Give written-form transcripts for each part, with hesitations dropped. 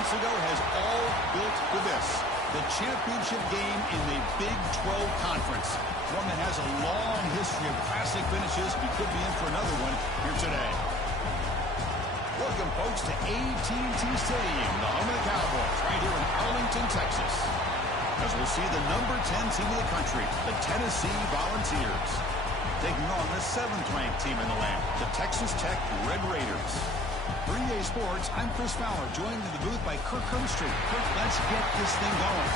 months ago has all built to this. The championship game in the Big 12 Conference. One that has a long history of classic finishes. We could be in for another one here today. Welcome, folks, to AT&T Stadium, the home of the Cowboys, right here in Arlington, Texas. As we'll see the number 10 team in the country, the Tennessee Volunteers, taking on the 7th-ranked team in the land, the Texas Tech Red Raiders. For EA Sports, I'm Chris Fowler, joined in the booth by Kirk Herbstreit. Kirk, let's get this thing going.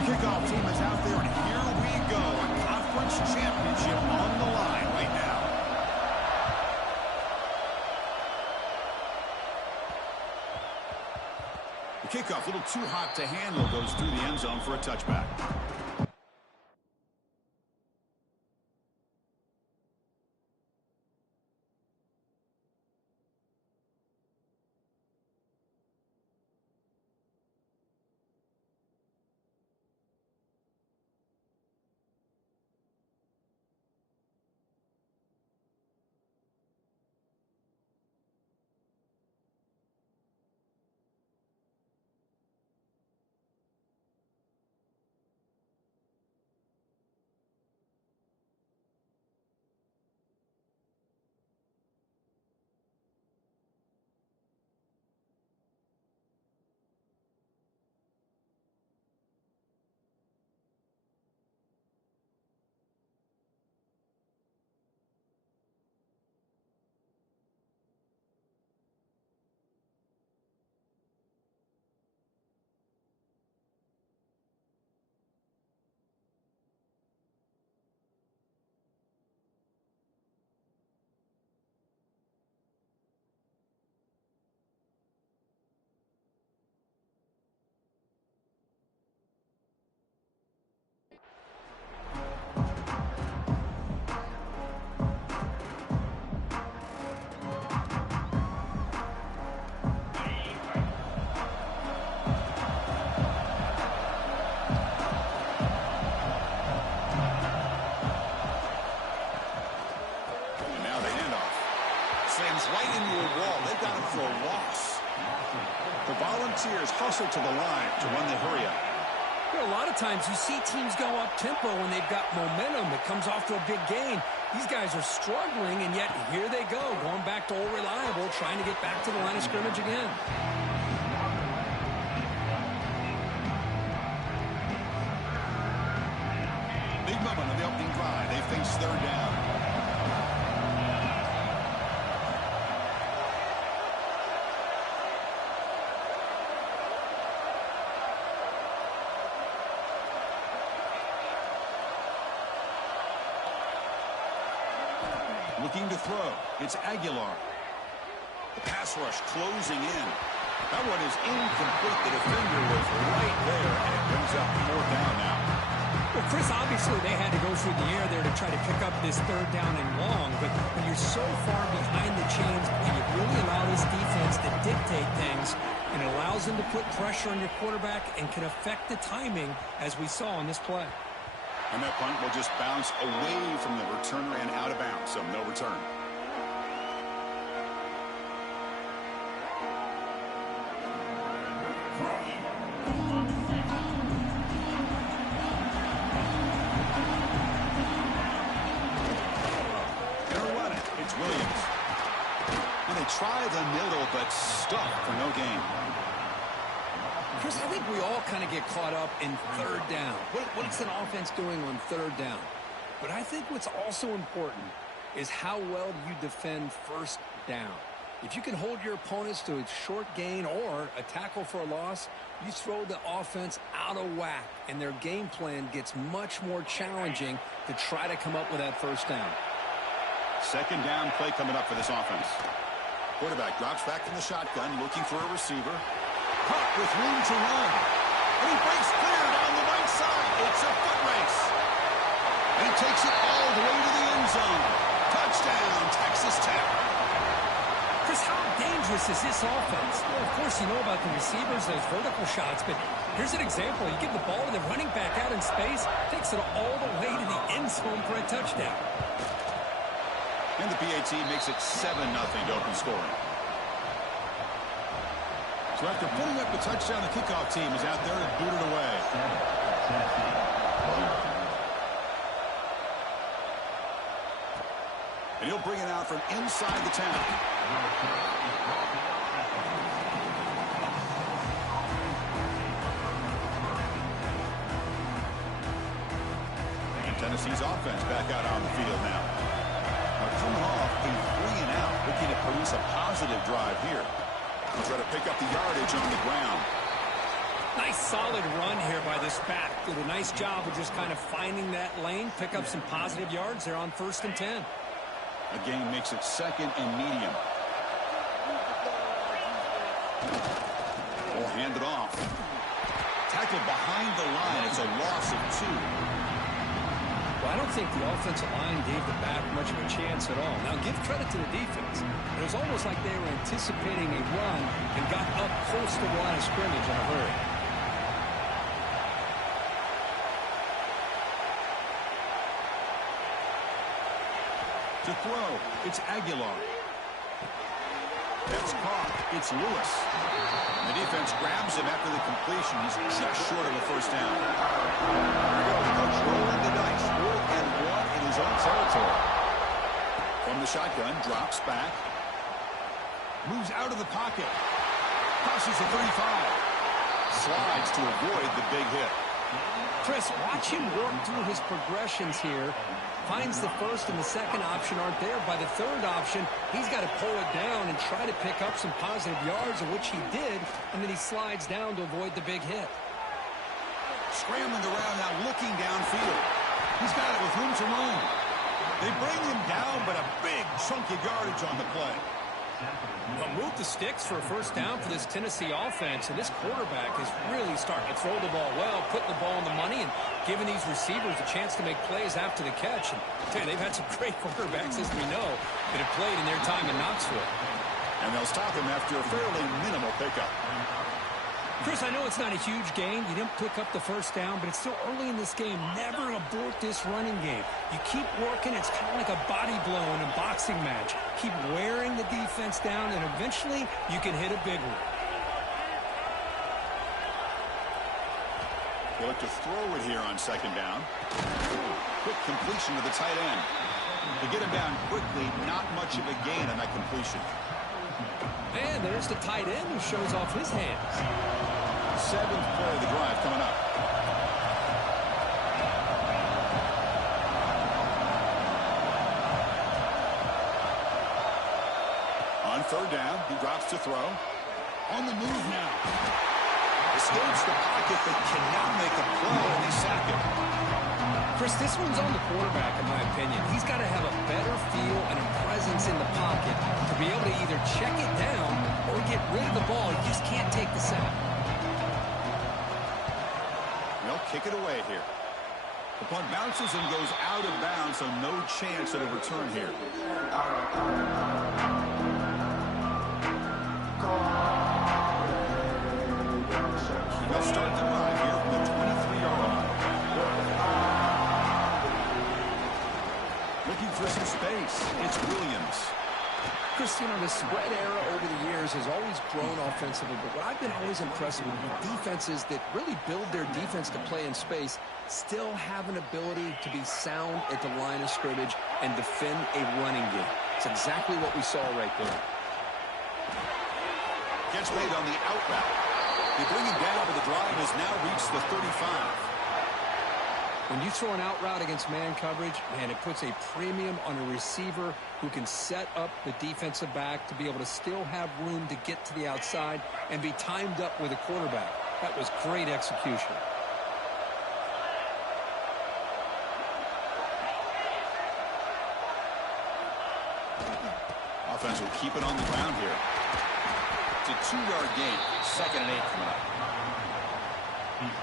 Kickoff team is out there, and here we go. A conference championship on the line right now. The kickoff, a little too hot to handle, goes through the end zone for a touchback. Right into a wall. They've got him for a loss. The Volunteers hustle to the line to run the hurry up. You know, a lot of times you see teams go up-tempo when they've got momentum. It comes off to a big gain. These guys are struggling, and yet here they go, going back to old reliable, trying to get back to the line of scrimmage again. Big moment on the opening drive. They face third down. Looking to throw. It's Aguilar. The pass rush closing in. That one is incomplete. The defender was right there, and it brings up 4th down now. Well, Chris, obviously they had to go through the air there to try to pick up this 3rd down and long, but when you're so far behind the chains and you really allow this defense to dictate things, and it allows them to put pressure on your quarterback and can affect the timing, as we saw on this play. And that punt will just bounce away from the returner and out of bounds, so no return. Gonna run it. It's Williams. And they try the middle, but stuck for no gain. Chris, I think we all kind of get caught up in 3rd down. What is an offense doing on 3rd down? But I think what's also important is how well you defend 1st down. If you can hold your opponents to a short gain or a tackle for a loss, you throw the offense out of whack, and their game plan gets much more challenging to try to come up with that 1st down. 2nd down play coming up for this offense. Quarterback drops back in the shotgun, looking for a receiver. Caught with room to run. And he breaks clear down the right side. It's a foot race. And he takes it all the way to the end zone. Touchdown, Texas Tech. Chris, how dangerous is this offense? Well, of course, you know about the receivers, those vertical shots, but here's an example. You give the ball to the running back out in space, takes it all the way to the end zone for a touchdown. And the PAT makes it 7-0 to open scoring. So after putting up the touchdown, the kickoff team is out there and boot it away. And he'll bring it out from inside the 10. And Tennessee's offense back out on the field now. Coming off a 3-and-out, looking to produce a positive drive here. He'll try to pick up the yardage on the ground. Nice solid run here by this back. Did a nice job of just kind of finding that lane, pick up some positive yards. They're on 1st and 10. Again, makes it 2nd and medium. Will hand it off. Tackled behind the line. It's a loss of 2. Well, I don't think the offensive line gave the back much of a chance at all. Now, give credit to the defense. It was almost like they were anticipating a run and got up close to the line of scrimmage in a hurry. To throw, it's Aguilar. That's caught. It's Lewis. The defense grabs him after the completion. He's just short of a first down. Here we go. The coach rolling the dice. 4th and 1 in his own territory. From the shotgun, drops back. Moves out of the pocket. Crosses the 35. Slides to avoid the big hit. Chris, watch him work through his progressions here. Finds the first and the second option aren't there. By the third option, he's got to pull it down and try to pick up some positive yards, of which he did, and then he slides down to avoid the big hit. Scrambling around now, looking downfield. He's got it with room to run. They bring him down, but a big chunk of yardage on the play. Well, move the sticks for a first down for this Tennessee offense, and this quarterback is really starting to throw the ball well, putting the ball on the money, and giving these receivers a chance to make plays after the catch. And I tell you, they've had some great quarterbacks, as we know, that have played in their time in Knoxville. And they'll stop him after a fairly minimal pickup. Chris, I know it's not a huge game. You didn't pick up the first down, but it's still early in this game. Never abort this running game. You keep working. It's kind of like a body blow in a boxing match. Keep wearing the defense down, and eventually you can hit a big one. They'll look to throw it here on 2nd down. Quick completion to the tight end. To get him down quickly, not much of a gain on that completion. And there's the tight end who shows off his hands. 7th play of the drive coming up. On 3rd down, he drops to throw. On the move now. Escapes the pocket, but cannot make a play, and they sack him. Chris, this one's on the quarterback, in my opinion. He's got to have a better feel and a presence in the pocket to be able to either check it down or get rid of the ball. He just can't take the sack. They'll kick it away here. The punt bounces and goes out of bounds, so no chance at a return here. They'll start the drive here from the 23-yard line. Looking for some space. It's Williams. Chris, you know, the spread era over the years has always grown offensively, but what I've been always impressed with defenses that really build their defense to play in space still have an ability to be sound at the line of scrimmage and defend a running game. It's exactly what we saw right there. Gets made on the out route. They bring him down, but the drive has now reached the 35. When you throw an out route against man coverage, man, it puts a premium on a receiver who can set up the defensive back to be able to still have room to get to the outside and be timed up with a quarterback. That was great execution. Offense will keep it on the ground here. It's a 2-yard gain. 2nd and 8 coming up. Looking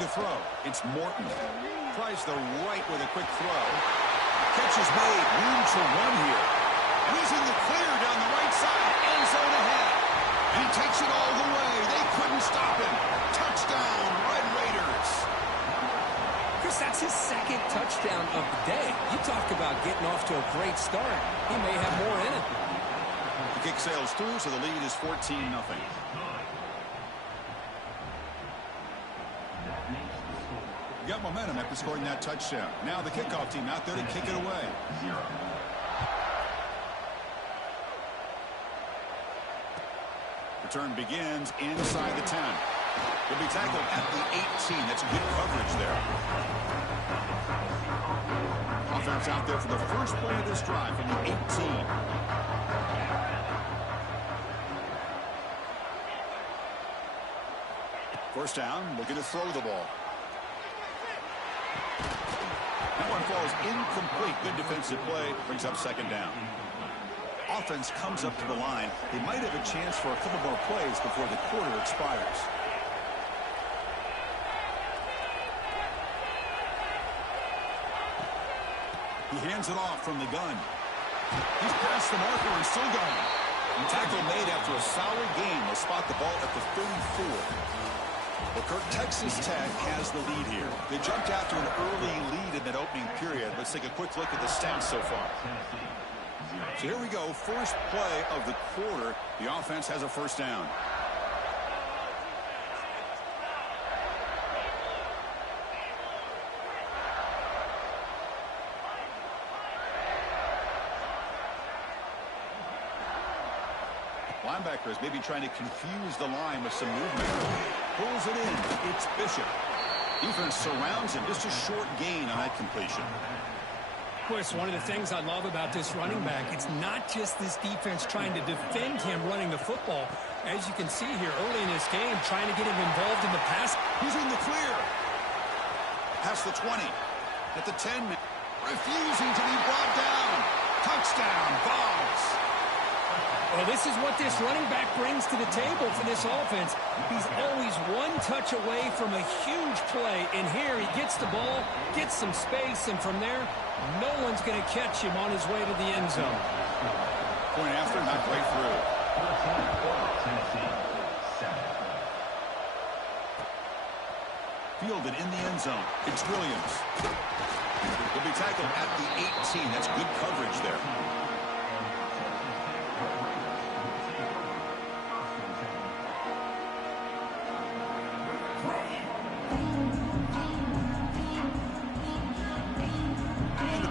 to throw. It's Morton. Tries the right with a quick throw. Catch is made. Room to run here. And he's in the clear down the right side. End zone ahead. And he takes it all the way. They couldn't stop him. Touchdown, Red Raiders. Chris, that's his second touchdown of the day. You talk about getting off to a great start. He may have more in it. The kick sails through, so the lead is 14-0. Got momentum after scoring that touchdown. Now the kickoff team out there to kick it away. Return begins inside the 10. Will be tackled at the 18. That's good coverage there. Offense out there for the first play of this drive from the 18. First down, looking to throw the ball. That one falls incomplete. Good defensive play. Brings up second down. Offense comes up to the line. They might have a chance for a couple more plays before the quarter expires. He hands it off from the gun. He's past the marker and still going. And tackle made after a solid game. They'll spot the ball at the 34. Well, Kirk, Texas Tech has the lead here. They jumped after an early lead in that opening period. Let's take a quick look at the stats so far. So here we go. First play of the quarter. The offense has a first down. Linebacker is maybe trying to confuse the line with some movement. Pulls it in. It's Bishop. Defense surrounds him. Just a short gain on that completion. Of course, one of the things I love about this running back, it's not just this defense trying to defend him running the football. As you can see here early in this game, trying to get him involved in the pass. He's in the clear. Past the 20. At the 10. Refusing to be brought down. Touchdown, Boggs. Well, this is what this running back brings to the table for this offense. He's always one touch away from a huge play. And here he gets the ball, gets some space, and from there, no one's going to catch him on his way to the end zone. Point after, not quite through. Fielded in the end zone. It's Williams. He'll be tackled at the 18. That's good coverage there.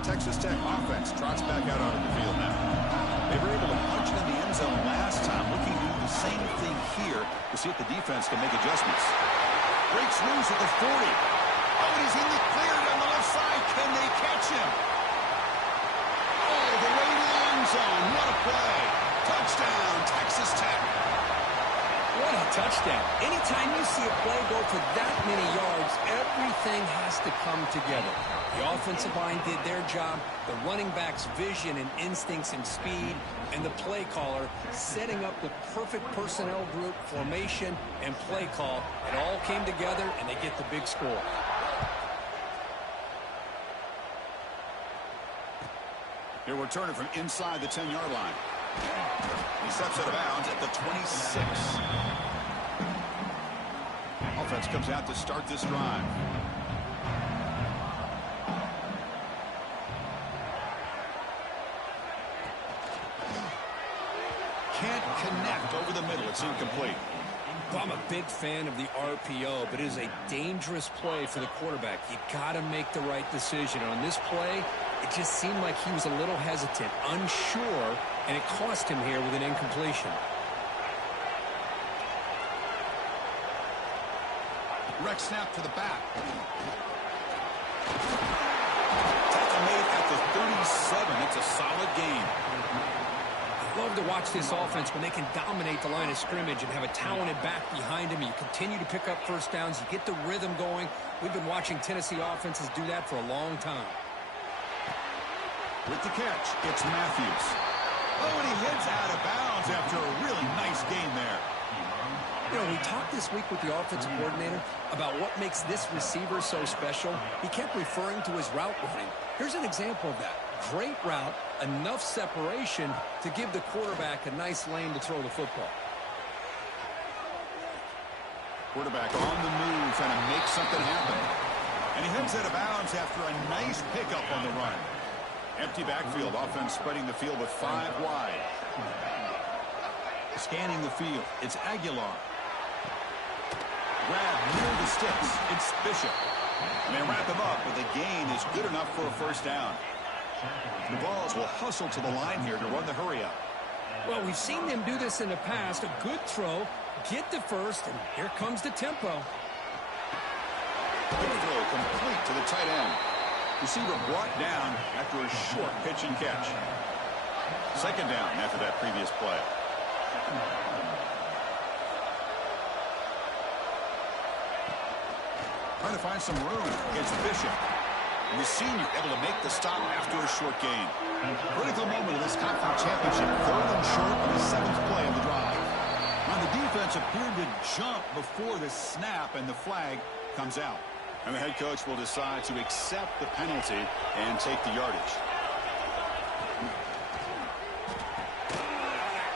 Texas Tech offense trots back out onto the field now. They were able to punch it in the end zone last time. Looking to do the same thing here to see if the defense can make adjustments. Breaks loose at the 40. Oh, and he's in the clear down the left side. Can they catch him? Oh, the way to the end zone. What a play. Touchdown, Texas Tech. What a touchdown. Anytime you see a play go for that many yards, everything has to come together. The offensive line did their job, the running back's vision and instincts and speed, and the play caller setting up the perfect personnel group, formation, and play call. It all came together, and they get the big score. He'll return it from inside the 10-yard line. He steps out of bounds at the 26. Offense comes out to start this drive. Can't connect over the middle. It's incomplete. Well, I'm a big fan of the RPO, but it is a dangerous play for the quarterback. You got to make the right decision. On this play, it just seemed like he was a little hesitant, unsure, and it cost him here with an incompletion. Rec snap to the back. Tackle made at the 37. It's a solid game. I love to watch this offense when they can dominate the line of scrimmage and have a talented back behind him. You continue to pick up first downs. You get the rhythm going. We've been watching Tennessee offenses do that for a long time. With the catch, it's Matthews. Oh, and he heads out of bounds after a really nice gain there. You know, we talked this week with the offensive coordinator about what makes this receiver so special. He kept referring to his route running. Here's an example of that. Great route, enough separation to give the quarterback a nice lane to throw the football. Quarterback on the move, trying to make something happen. And he heads out of bounds after a nice pickup on the run. Empty backfield, offense spreading the field with 5 wide. Scanning the field, it's Aguilar. Grab near the sticks, it's Bishop. And they wrap him up, but the gain is good enough for a first down. The Vols will hustle to the line here to run the hurry up. Well, we've seen them do this in the past. A good throw, get the first, and here comes the tempo. Good throw, complete to the tight end. Receiver brought down after a short pitch and catch. Second down after that previous play. Trying to find some room. It's Bishop. And the senior able to make the stop after a short gain. Critical moment of this conference championship. 3rd and short on the 7th play of the drive. Now the defense appeared to jump before the snap, and the flag comes out. And the head coach will decide to accept the penalty and take the yardage.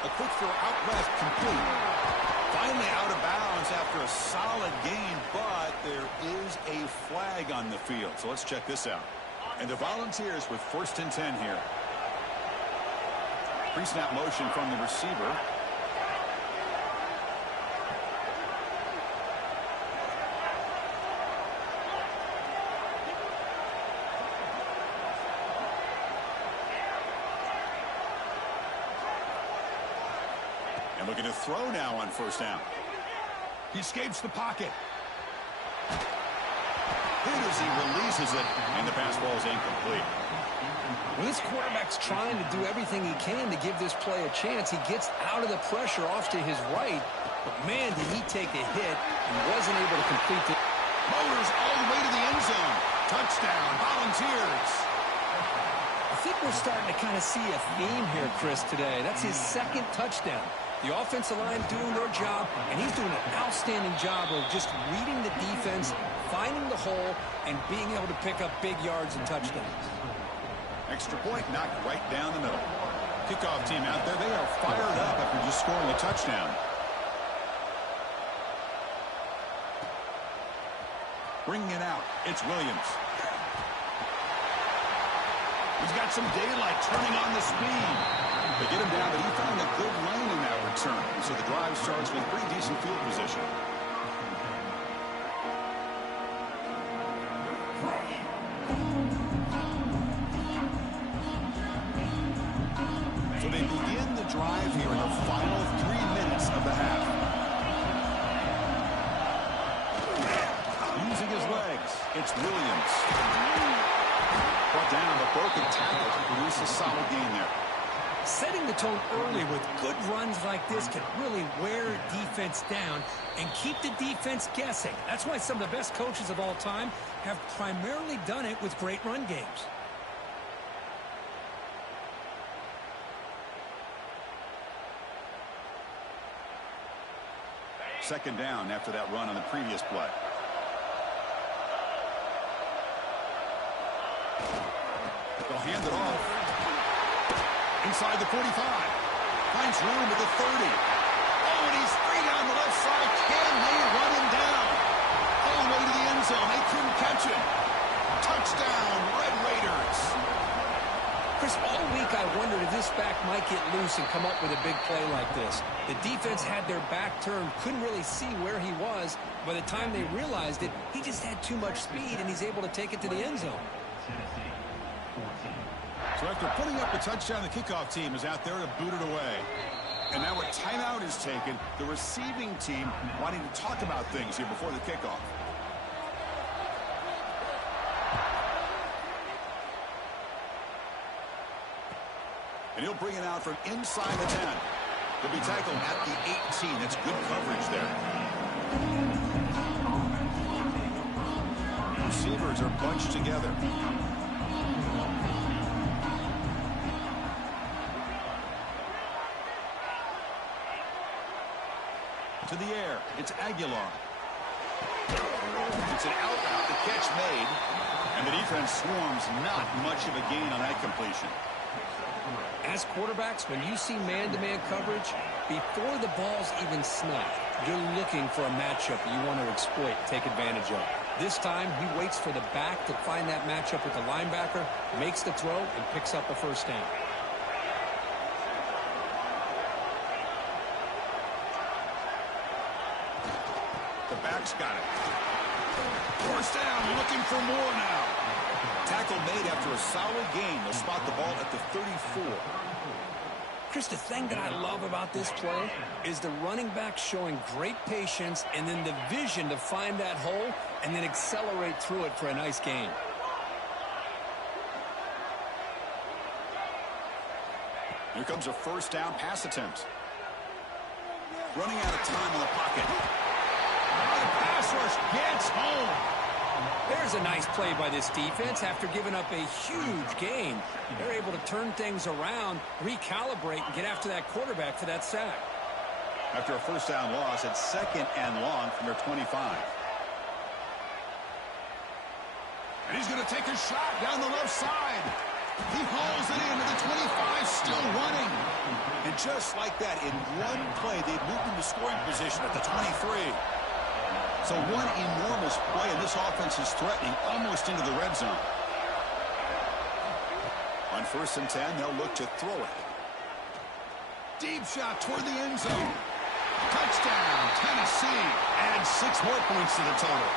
A quick throw out left, complete. Finally out of bounds after a solid gain, but there is a flag on the field. So let's check this out. And the Volunteers with 1st and 10 here. Pre-snap motion from the receiver. Looking to throw now on 1st down. He escapes the pocket. Here as he releases it, and the pass ball is incomplete. Well, this quarterback's trying to do everything he can to give this play a chance. He gets out of the pressure off to his right, but man, did he take a hit and wasn't able to complete it. Motors all the way to the end zone. Touchdown, Volunteers. I think we're starting to kind of see a theme here, Chris, today. That's his 2nd touchdown. The offensive line doing their job, and he's doing an outstanding job of just reading the defense, finding the hole, and being able to pick up big yards and touchdowns. Extra point knocked right down the middle. Kickoff team out there, they are fired up after just scoring a touchdown. Bringing it out, it's Williams. He's got some daylight turning on the speed. They get him down, but he found a good lane in that return. So the drive starts with pretty decent field position. So they begin the drive here in the final 3 minutes of the half. Using his legs, it's Williams. Brought down, but broken tackle to produce a solid gain there. Setting the tone early with good runs like this can really wear defense down and keep the defense guessing. That's why some of the best coaches of all time have primarily done it with great run games. Second down after that run on the previous play. They'll hand it off. Inside the 45. Finds room at the 30. Oh, and he's free down the left side. Can they run him down? All the way to the end zone. They couldn't catch him. Touchdown, Red Raiders. Chris, all week I wondered if this back might get loose and come up with a big play like this. The defense had their back turned, couldn't really see where he was. By the time they realized it, he just had too much speed, and he's able to take it to the end zone. So after putting up the touchdown, the kickoff team is out there to boot it away. And now a timeout is taken. The receiving team wanting to talk about things here before the kickoff. And he'll bring it out from inside the 10. He'll be tackled at the 18. That's good coverage there. Receivers are bunched together. It's Aguilar. It's an out route, the catch made, and the defense swarms. Not much of a gain on that completion. As quarterbacks, when you see man-to-man coverage, before the ball's even snapped, you're looking for a matchup you want to exploit, take advantage of. This time, he waits for the back to find that matchup with the linebacker, makes the throw, and picks up a first down. The back's got it. First down, looking for more now. Tackle made after a solid gain. They'll spot the ball at the 34. Chris, the thing that I love about this play is the running back showing great patience and then the vision to find that hole and then accelerate through it for a nice gain. Here comes a first down pass attempt. Running out of time in the pocket. The pass rush gets home. There's a nice play by this defense. After giving up a huge gain, they're able to turn things around, recalibrate, and get after that quarterback for that sack. After a first down loss, it's second and long from their 25. And he's going to take a shot down the left side. He hauls it into the 25, still running. And just like that, in one play, they've moved into scoring position at the 23. So one enormous play, and this offense is threatening almost into the red zone. On 1st and 10, they'll look to throw it. Deep shot toward the end zone. Touchdown, Tennessee. Adds 6 more points to the total.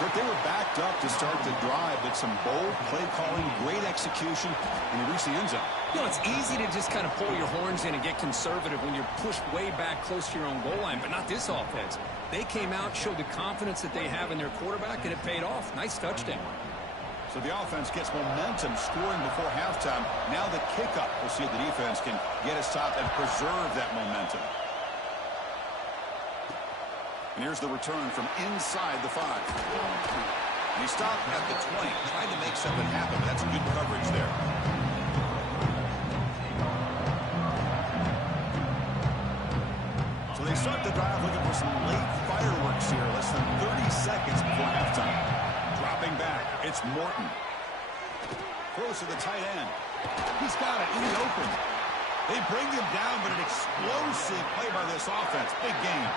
But they were backed up to start the drive, but some bold play calling, great execution, and they reached the end zone. You know, it's easy to just kind of pull your horns in and get conservative when you're pushed way back close to your own goal line, but not this offense. They came out, showed the confidence that they have in their quarterback, and it paid off. Nice touchdown. So the offense gets momentum scoring before halftime. Now the kickoff. We'll see if the defense can get a stop and preserve that momentum. And here's the return from inside the 5. And he stopped at the 20, trying to make something happen, but that's good coverage there. So they start the drive looking for some late fireworks here, less than 30 seconds before halftime. Dropping back, it's Morton. Throws to the tight end. He's got it in the open. They bring him down, but an explosive play by this offense. Big game.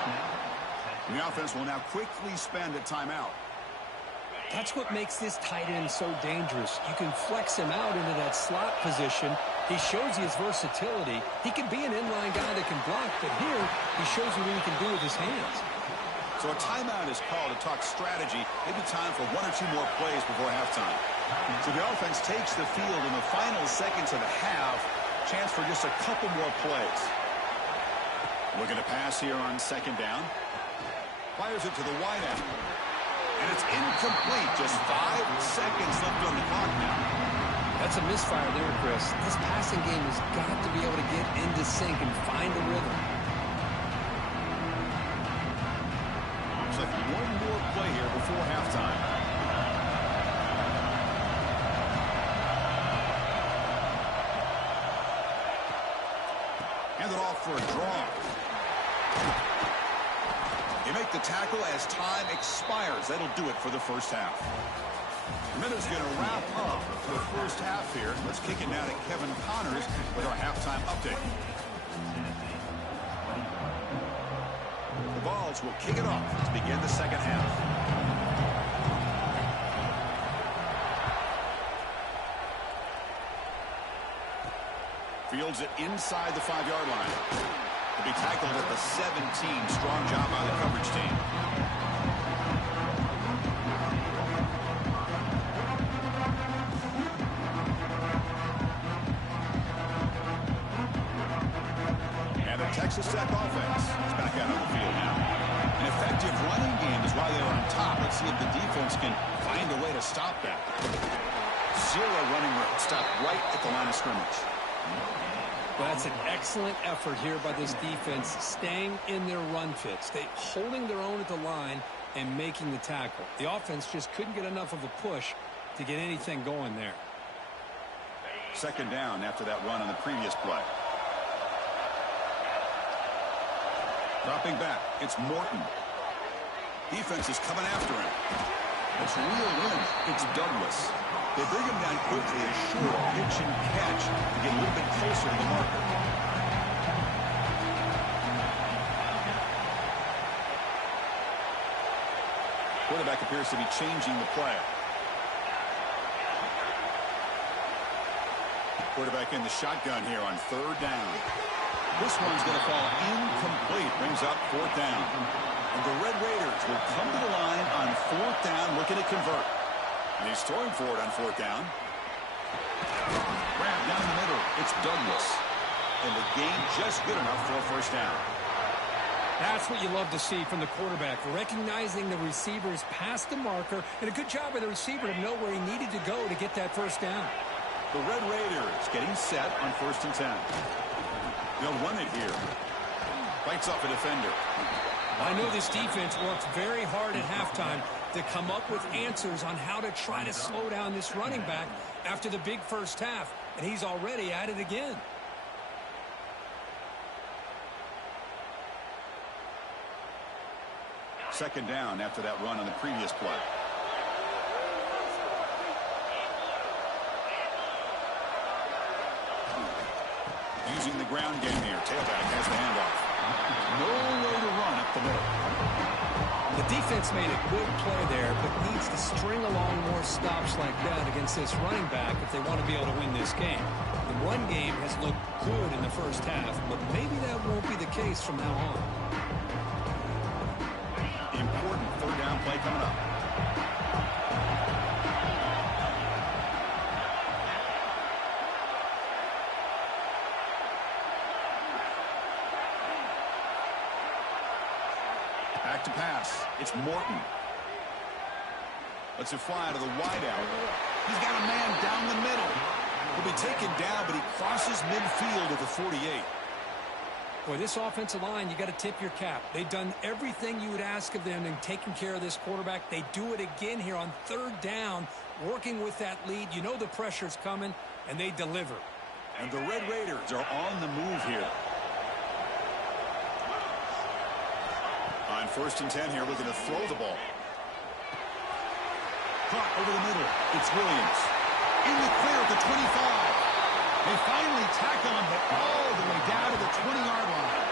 And the offense will now quickly spend a timeout. That's what makes this tight end so dangerous. You can flex him out into that slot position. He shows you his versatility. He can be an inline guy that can block, but here he shows you what he can do with his hands. So a timeout is called to talk strategy. Maybe time for 1 or 2 more plays before halftime. So the offense takes the field in the final seconds of the half. Chance for just a couple more plays. Looking to pass here on 2nd down. Fires it to the wide end. And it's incomplete. Just 5 seconds left on the clock now. That's a misfire there, Chris. This passing game has got to be able to get into sync and find a rhythm. Looks like 1 more play here before halftime. Hand it off for a draw. They make the tackle as time expires. That'll do it for the first half. The minute's going to wrap up the first half here. Let's kick it now to Kevin Connors with our halftime update. The Vols will kick it off to begin the second half. Fields it inside the 5-yard line. To be tackled at the 17. Strong job by the coverage team. And the Texas Tech offense is back out on the field now. An effective running game is why they're on top. Let's see if the defense can find a way to stop that. 0 running route. Stopped right at the line of scrimmage. Well, that's an excellent effort here by this defense, staying in their run fit, holding their own at the line and making the tackle. The offense just couldn't get enough of a push to get anything going there. 2nd down after that run on the previous play. Dropping back, it's Morton. Defense is coming after him. It's reeled in. It's Douglas. They bring him down quickly, a short pitch and catch to get a little bit closer to the marker. Quarterback appears to be changing the play. Quarterback in the shotgun here on third down. This one's going to fall incomplete. Brings up fourth down. And the Red Raiders will come to the line on fourth down, looking to convert. And he's throwing for it on fourth down. Grab down the middle. It's Douglas. And the gain just good enough for a first down. That's what you love to see from the quarterback, recognizing the receiver's past the marker, and a good job by the receiver to know where he needed to go to get that first down. The Red Raiders getting set on 1st and 10. They'll run it here. Fights off a defender. I know this defense worked very hard at halftime to come up with answers on how to try to slow down this running back after the big first half, and he's already at it again. Second down after that run on the previous play. Using the ground game here. Tailback has the handoff. No way to run up the middle. The defense made a good play there, but needs to string along more stops like that against this running back if they want to be able to win this game. The run game has looked good in the first half, but maybe that won't be the case from now on. Important third down play coming up. Back to pass. It's Morton. Lets it fly to the wideout. He's got a man down the middle. He'll be taken down, but he crosses midfield at the 48. Boy, this offensive line, you got to tip your cap. They've done everything you would ask of them in taking care of this quarterback. They do it again here on third down, working with that lead. You know the pressure's coming, and they deliver. And the Red Raiders are on the move here. On 1st and 10 here, looking to throw the ball. Caught over the middle. It's Williams. In the clear at the 25. They finally tackle him, but all the way down to the 20-yard line.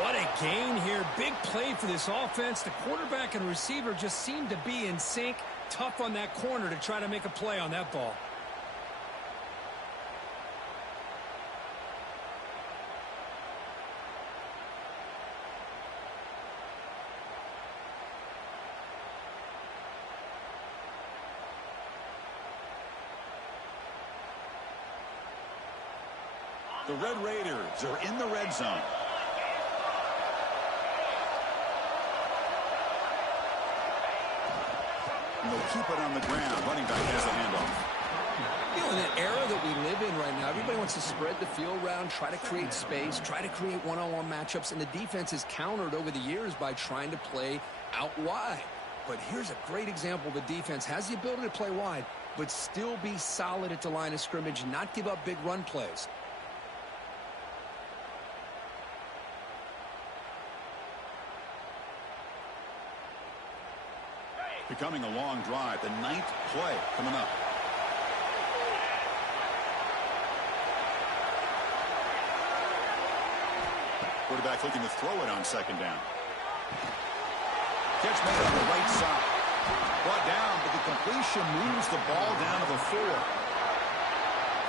What a gain here. Big play for this offense. The quarterback and receiver just seem to be in sync. Tough on that corner to try to make a play on that ball. The Red Raiders are in the red zone. And they'll keep it on the ground. Running back has the handoff. You know, in an era that we live in right now, everybody wants to spread the field around, try to create space, try to create one-on-one matchups, and the defense is countered over the years by trying to play out wide. But here's a great example. The defense has the ability to play wide, but still be solid at the line of scrimmage, not give up big run plays. Becoming a long drive. The 9th play coming up. Quarterback looking to throw it on 2nd down. Catch made on the right side. Brought down, but the completion moves the ball down to the 4.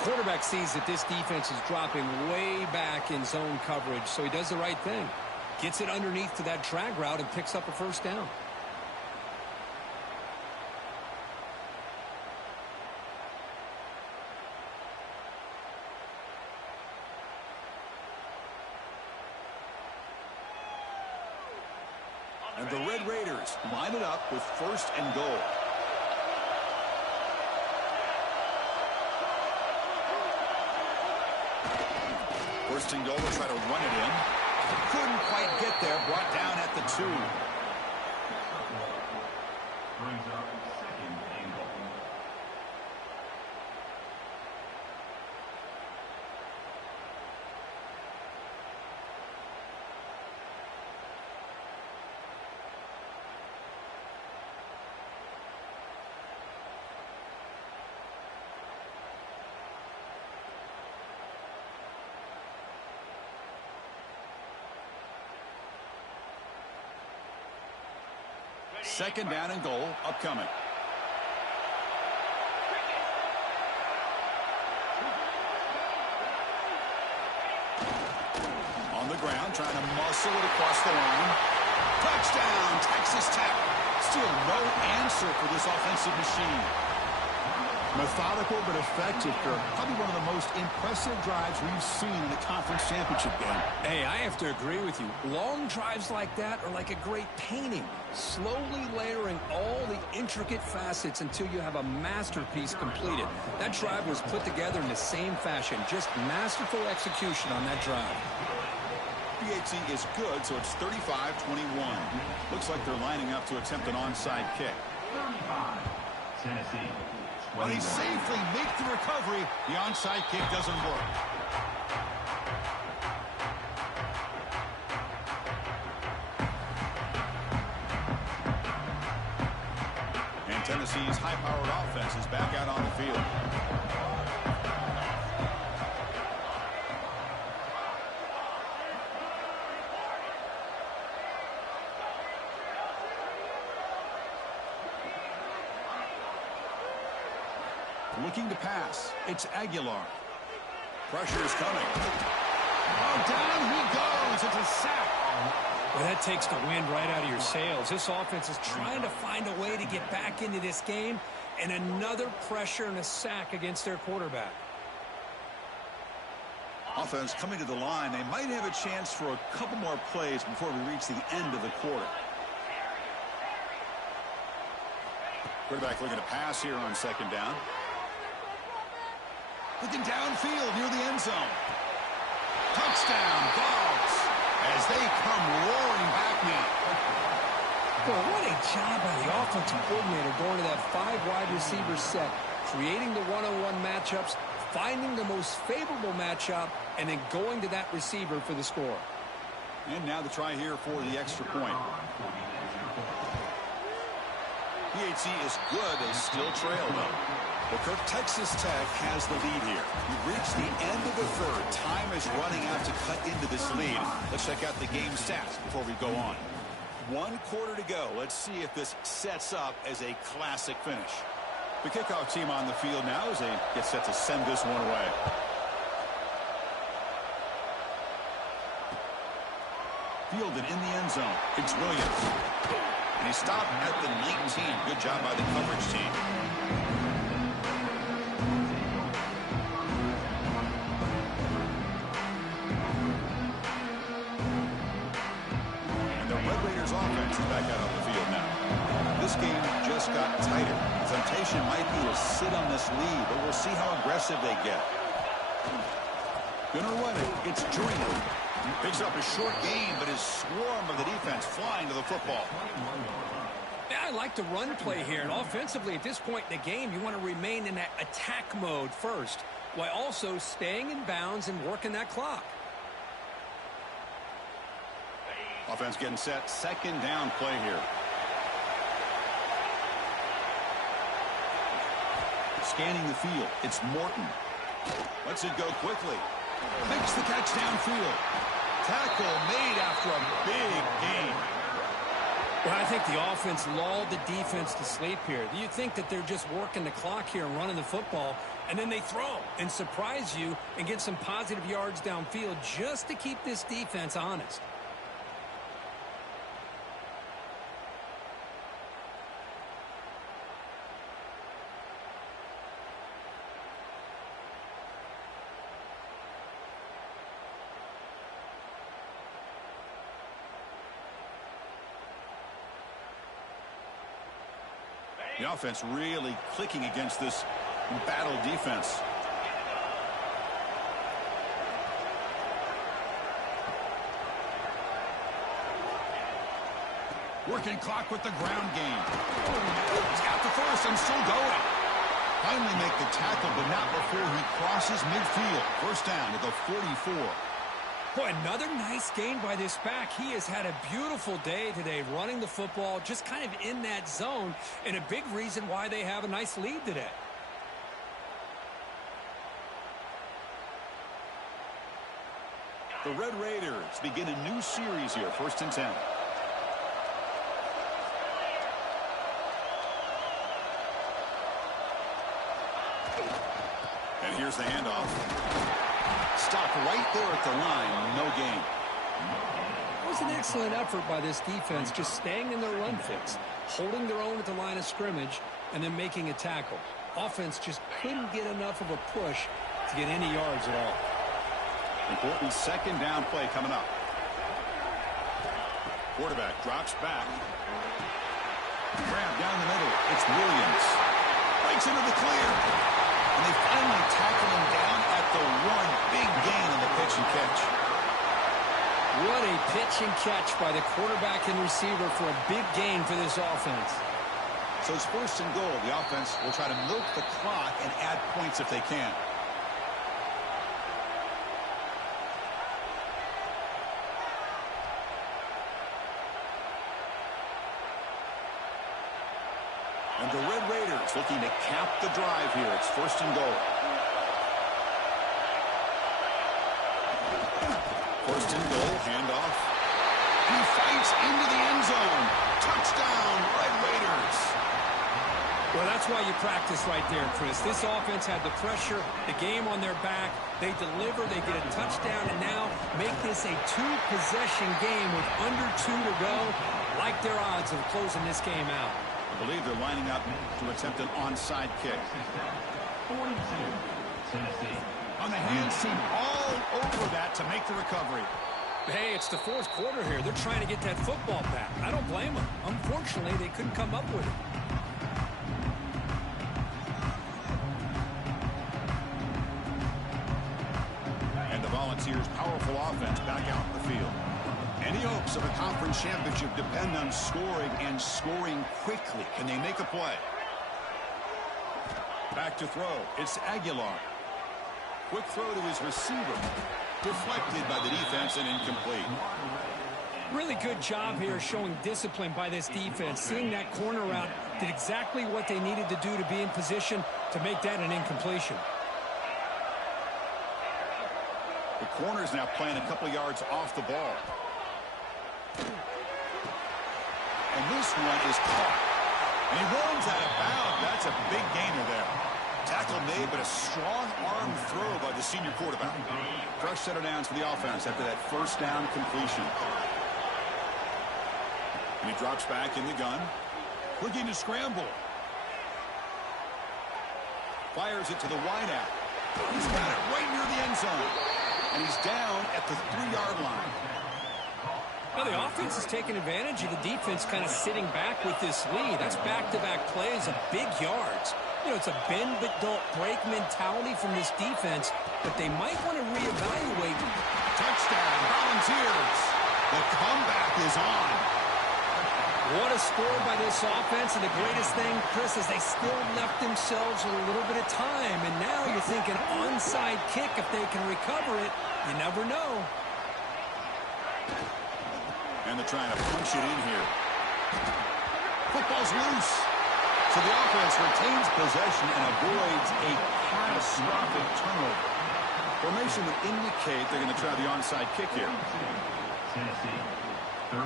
Quarterback sees that this defense is dropping way back in zone coverage, so he does the right thing. Gets it underneath to that drag route and picks up a first down. And the Red Raiders line it up with 1st and goal. First and goal, will try to run it in. Couldn't quite get there. Brought down at the 2. Brings up 2nd and goal. Second down and goal upcoming. On the ground, trying to muscle it across the line. Touchdown, Texas Tech. Still no answer for this offensive machine. Methodical but effective, Kirk. Probably one of the most impressive drives we've seen in the conference championship game. Hey, I have to agree with you. Long drives like that are like a great painting, slowly layering all the intricate facets until you have a masterpiece completed. That drive was put together in the same fashion, just masterful execution on that drive. PAT is good, so it's 35-21. Looks like they're lining up to attempt an onside kick. 35, Tennessee. But they safely make the recovery. The onside kick doesn't work. And Tennessee's high-powered offense is back out on the field. Looking to pass. It's Aguilar. Pressure is coming. Oh, down he goes. It's a sack. Well, that takes the wind right out of your sails. This offense is trying to find a way to get back into this game, and another pressure and a sack against their quarterback. Offense coming to the line. They might have a chance for a couple more plays before we reach the end of the quarter. Quarterback looking to pass here on second down. Looking downfield near the end zone. Touchdown, Dogs, as they come roaring back now. Boy, what a job by the offensive coordinator going to that 5 wide receiver set, creating the one-on-one matchups, finding the most favorable matchup, and then going to that receiver for the score. And now the try here for the extra point. PAT is good. They still trail, though. Well, Kirk, Texas Tech has the lead here. We've reached the end of the third. Time is running out to cut into this lead. Let's check out the game stats before we go on. 1 quarter to go. Let's see if this sets up as a classic finish. The kickoff team on the field now as they get set to send this one away. Fielded in the end zone. It's Williams. And he stopped at the 19. Good job by the coverage team. And the Red Raiders offense is back out on the field now. This game just got tighter. The temptation might be to sit on this lead, but we'll see how aggressive they get. Gonna run it. It's Joyner. Picks up a short gain, but his swarm of the defense flying to the football. Yeah, I like the run play here, and offensively at this point in the game, you want to remain in that attack mode first, while also staying in bounds and working that clock. Offense getting set. Second down play here. Scanning the field. It's Morton. Lets it go quickly. Makes the catch downfield. Tackle made after a big gain. Well, I think the offense lulled the defense to sleep here. You think that they're just working the clock here and running the football, and then they throw and surprise you and get some positive yards downfield just to keep this defense honest. The offense really clicking against this battle defense. Working clock with the ground game. He's got the first and still going. Finally make the tackle, but not before he crosses midfield. First down at the 44. Boy, another nice game by this back. He has had a beautiful day today running the football, just kind of in that zone, and a big reason why they have a nice lead today. The Red Raiders begin a new series here, 1st and 10. And here's the handoff. Stop right there at the line. No gain. It was an excellent effort by this defense, just staying in their run fix, holding their own at the line of scrimmage, and then making a tackle. Offense just couldn't get enough of a push to get any yards at all. Important second down play coming up. Quarterback drops back. Grab down the middle. It's Williams. Breaks into the clear. And they finally tackle him down at the one. Big gain on the pitch and catch. What a pitch and catch by the quarterback and receiver for a big gain for this offense. So it's 1st and goal. The offense will try to milk the clock and add points if they can. And the Red Raiders looking to cap the drive here. It's 1st and goal. 1st and goal, handoff. And he fights into the end zone. Touchdown, Red Raiders. Well, that's why you practice right there, Chris. This offense had the pressure, the game on their back. They deliver, they get a touchdown, and now make this a 2-possession game with under 2 to go. Like their odds of closing this game out. I believe they're lining up to attempt an onside kick. 42, Tennessee. On the hands team all over that to make the recovery. Hey, it's the 4th quarter here. They're trying to get that football back. I don't blame them. Unfortunately, they couldn't come up with it. And the Volunteers' powerful offense back out in the field. Any hopes of a conference championship depend on scoring and scoring quickly. Can they make a play? Back to throw. It's Aguilar. Quick throw to his receiver. Deflected by the defense and incomplete. Really good job here showing discipline by this defense. Seeing that corner route, did exactly what they needed to do to be in position to make that an incompletion. The corner's now playing a couple yards off the ball. And this one is caught. And he rolls out of bounds. That's a big gainer there. Tackle made, but a strong arm throw by the senior quarterback. Fresh set of downs for the offense after that 1st down completion. And he drops back in the gun. Looking to scramble. Fires it to the wideout. He's got it right near the end zone. And he's down at the 3-yard line. Well, the offense is taking advantage of the defense kind of sitting back with this lead. That's back-to-back plays of big yards. You know, it's a bend but don't break mentality from this defense, but they might want to reevaluate. Touchdown, Volunteers. The comeback is on. What a score by this offense, and the greatest thing, Chris, is they still left themselves with a little bit of time, and now you're thinking onside kick if they can recover it. You never know. And they're trying to punch it in here. Football's loose. So the offense retains possession and avoids a catastrophic turnover. Formation would indicate they're going to try the onside kick here. Tennessee, 34.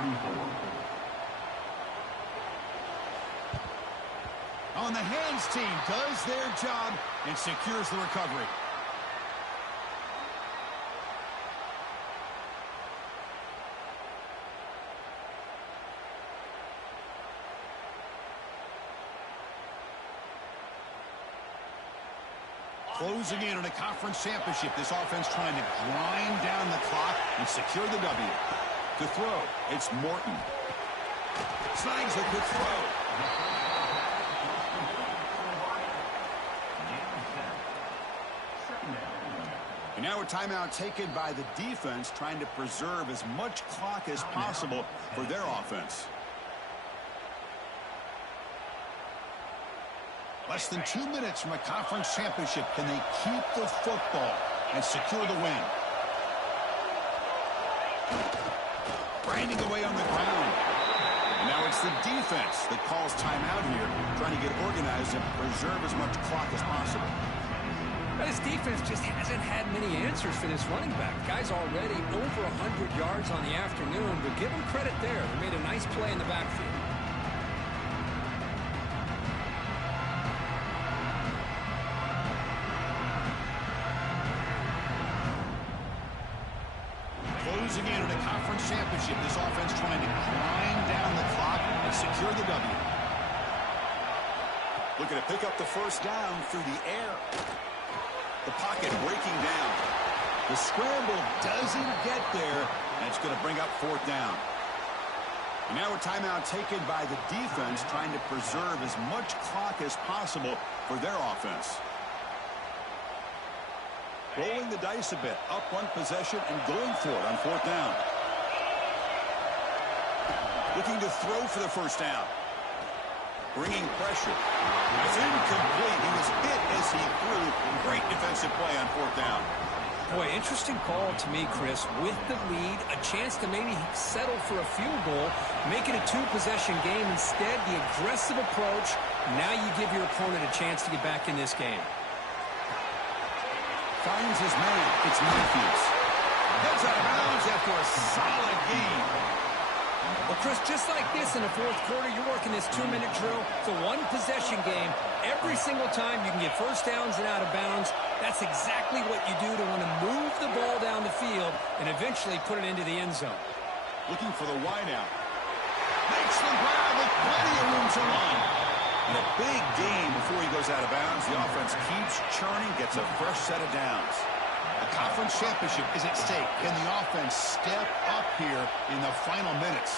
On the hands team does their job and secures the recovery. Closing in on a conference championship, this offense trying to grind down the clock and secure the W. To throw, it's Morton. Snags a quick throw. And now a timeout taken by the defense, trying to preserve as much clock as possible for their offense. Less than 2 minutes from a conference championship. Can they keep the football and secure the win? Grinding away on the ground. And now it's the defense that calls timeout here, trying to get organized and preserve as much clock as possible. This defense just hasn't had many answers for this running back. Guy's already over 100 yards on the afternoon, but give him credit there. They made a nice play in the backfield. championship. This offense trying to grind down the clock and secure the W. Looking to pick up the first down through the air. The pocket breaking down. The scramble doesn't get there, and it's going to bring up fourth down. And now a timeout taken by the defense, trying to preserve as much clock as possible for their offense. Rolling the dice a bit, up one possession and going for it on fourth down. Looking to throw for the first down. Bringing pressure. It's incomplete. He was hit as he threw. Great defensive play on fourth down. Boy, interesting call to me, Chris. With the lead, a chance to maybe settle for a field goal, make it a two-possession game. Instead, the aggressive approach. Now you give your opponent a chance to get back in this game. Finds his man. It's Matthews. Heads out of bounds after a solid game. Well, Chris, just like this in the fourth quarter, you're working this two-minute drill. It's a one-possession game. Every single time you can get first downs and out of bounds. That's exactly what you do to want to move the ball down the field and eventually put it into the end zone. Looking for the wideout. Makes the grab with plenty of room to run. And a big gain before he goes out of bounds. The offense keeps churning, gets a fresh set of downs. A conference championship is at stake. Can the offense step up here in the final minutes?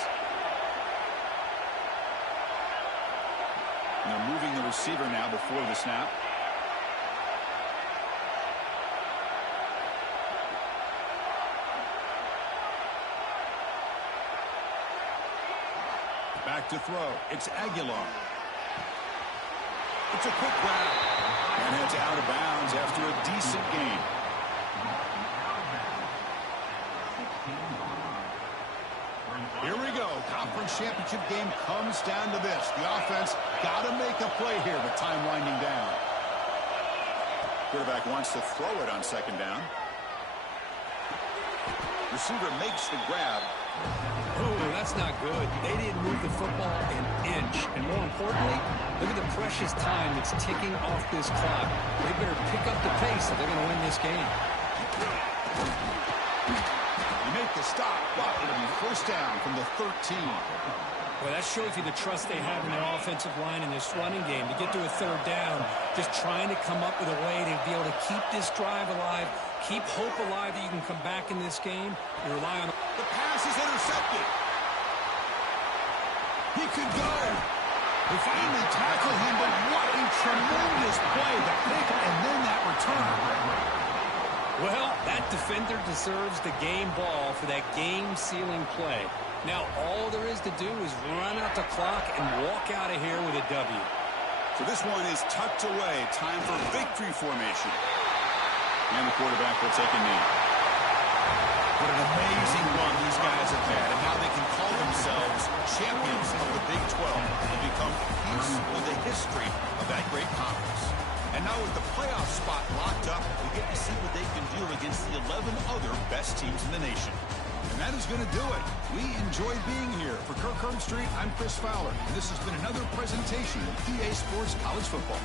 And they're moving the receiver now before the snap. Back to throw. It's Aguilar. It's a quick grab. And heads out of bounds after a decent gain. Here we go. Conference championship game comes down to this. The offense got to make a play here, but time winding down. Quarterback wants to throw it on second down. Receiver makes the grab. Oh, that's not good. They didn't move the football an inch. And more importantly, look at the precious time that's ticking off this clock. They better pick up the pace if they're going to win this game. You make the stop, but it'll be first down from the 13. Well, that shows you the trust they have in their offensive line in this running game. To get to a third down, just trying to come up with a way to be able to keep this drive alive, keep hope alive that you can come back in this game. You rely on... The pass is intercepted. He could go. They finally tackle him, but what a tremendous play. The pick and then that return. Well, that defender deserves the game ball for that game-sealing play. Now, all there is to do is run out the clock and walk out of here with a W. So this one is tucked away. Time for victory formation. And the quarterback will take a knee. What an amazing run these guys have had, and now they can call themselves champions of the Big 12 and become a piece of the history of that great conference. And now with the playoff spot locked up, we get to see what they can do against the 11 other best teams in the nation. And that is going to do it. We enjoyed being here. For Kirk Herbstreit, I'm Chris Fowler, and this has been another presentation of EA Sports College Football.